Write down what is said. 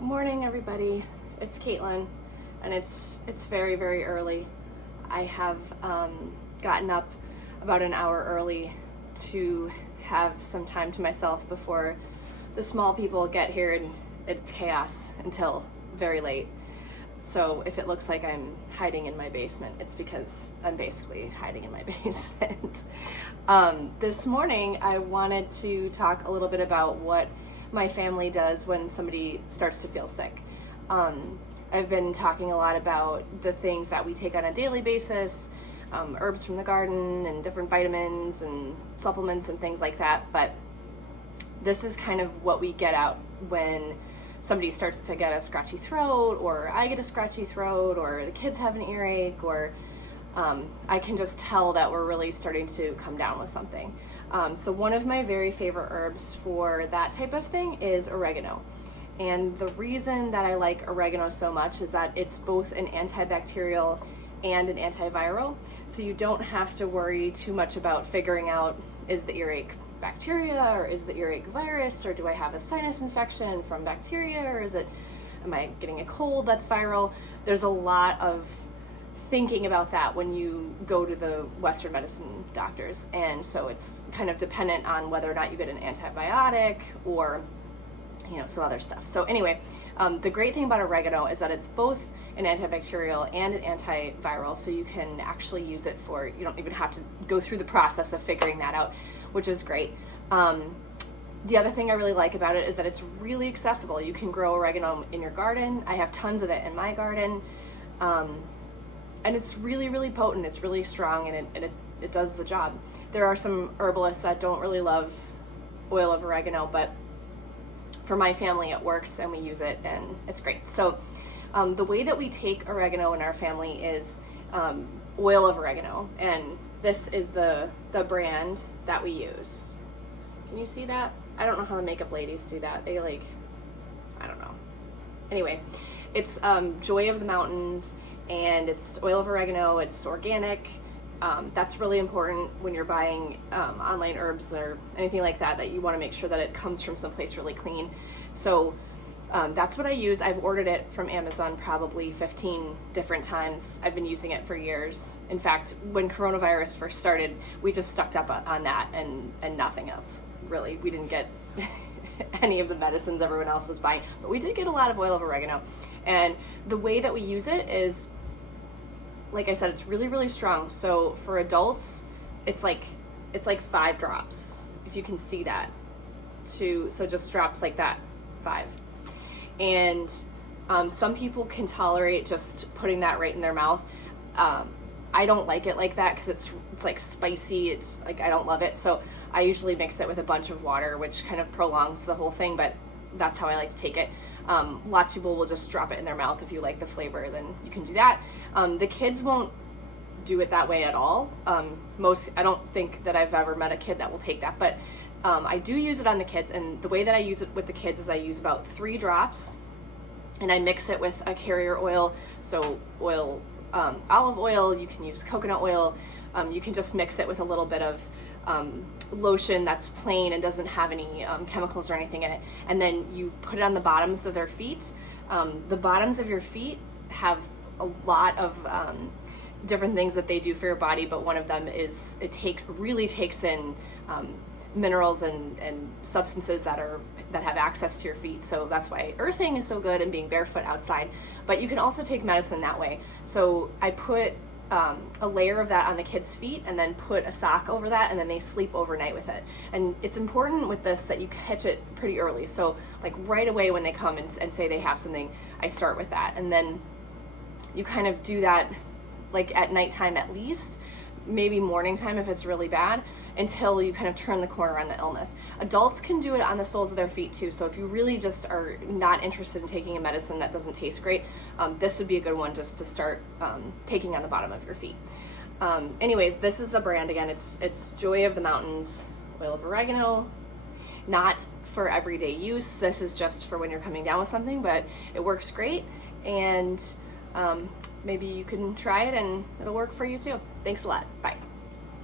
Good morning, everybody. It's Caitlin, and it's very, very early. I have gotten up about an hour early to have some time to myself before the small people get here, and it's chaos until very late. So if it looks like I'm hiding in my basement, it's because I'm basically hiding in my basement. This morning, I wanted to talk a little bit about what my family does when somebody starts to feel sick. I've been talking a lot about the things that we take on a daily basis, herbs from the garden and different vitamins and supplements and things like that, but this is kind of what we get out when somebody starts to get a scratchy throat, or I get a scratchy throat, or the kids have an earache, or I can just tell that we're really starting to come down with something. So one of my very favorite herbs for that type of thing is oregano. And the reason that I like oregano so much is that it's both an antibacterial and an antiviral. So you don't have to worry too much about figuring out, is the earache bacteria, or is the earache virus, or do I have a sinus infection from bacteria, or am I getting a cold that's viral? There's a lot of thinking about that when you go to the Western medicine doctors, and so it's kind of dependent on whether or not you get an antibiotic or some other stuff. So anyway, the great thing about oregano is that it's both an antibacterial and an antiviral, so you can actually use it you don't even have to go through the process of figuring that out, which is great. The other thing I really like about it is that it's really accessible. You can grow oregano in your garden. I have tons of it in my garden. And it's really, really potent. It's really strong, and it does the job. There are some herbalists that don't really love oil of oregano, but for my family it works, and we use it, and it's great. So the way that we take oregano in our family is oil of oregano, and this is the brand that we use. Can you see that? I don't know how the makeup ladies do that. I don't know. Anyway, it's Joy of the Mountains, and it's oil of oregano. It's organic. That's really important when you're buying online herbs or anything like that you want to make sure that it comes from someplace really clean. So that's what I use. I've ordered it from Amazon probably 15 different times. I've been using it for years. In fact, when coronavirus first started, we just stocked up on that and nothing else, really. We didn't get any of the medicines everyone else was buying, but we did get a lot of oil of oregano. And the way that we use it is, like I said, it's really, really strong. So for adults, it's like 5 drops, if you can see that. So just drops like that, 5. And some people can tolerate just putting that right in their mouth. I don't like it like that because it's like spicy. It's like, I don't love it. So I usually mix it with a bunch of water, which kind of prolongs the whole thing, but that's how I like to take it. Lots of people will just drop it in their mouth. If you like the flavor, then you can do that. The kids won't do it that way at all. I don't think that I've ever met a kid that will take that, but I do use it on the kids, and the way that I use it with the kids is I use about 3 drops, and I mix it with a carrier oil. So olive oil, you can use coconut oil, you can just mix it with a little bit of lotion that's plain and doesn't have any chemicals or anything in it, and then you put it on the bottoms of their feet. The bottoms of your feet have a lot of different things that they do for your body, but one of them is really takes in minerals and substances that have access to your feet. So that's why earthing is so good and being barefoot outside. But you can also take medicine that way. So I put a layer of that on the kids' feet, and then put a sock over that, and then they sleep overnight with it. And it's important with this that you catch it pretty early. So like right away when they come and say they have something, I start with that. And then you kind of do that like at nighttime at least, maybe morning time if it's really bad, until you kind of turn the corner on the illness. Adults can do it on the soles of their feet too. So if you really just are not interested in taking a medicine that doesn't taste great, this would be a good one just to start taking on the bottom of your feet. Anyways, this is the brand again. It's Joy of the Mountains, oil of oregano. Not for everyday use. This is just for when you're coming down with something, but it works great. And maybe you can try it and it'll work for you too. Thanks a lot. Bye.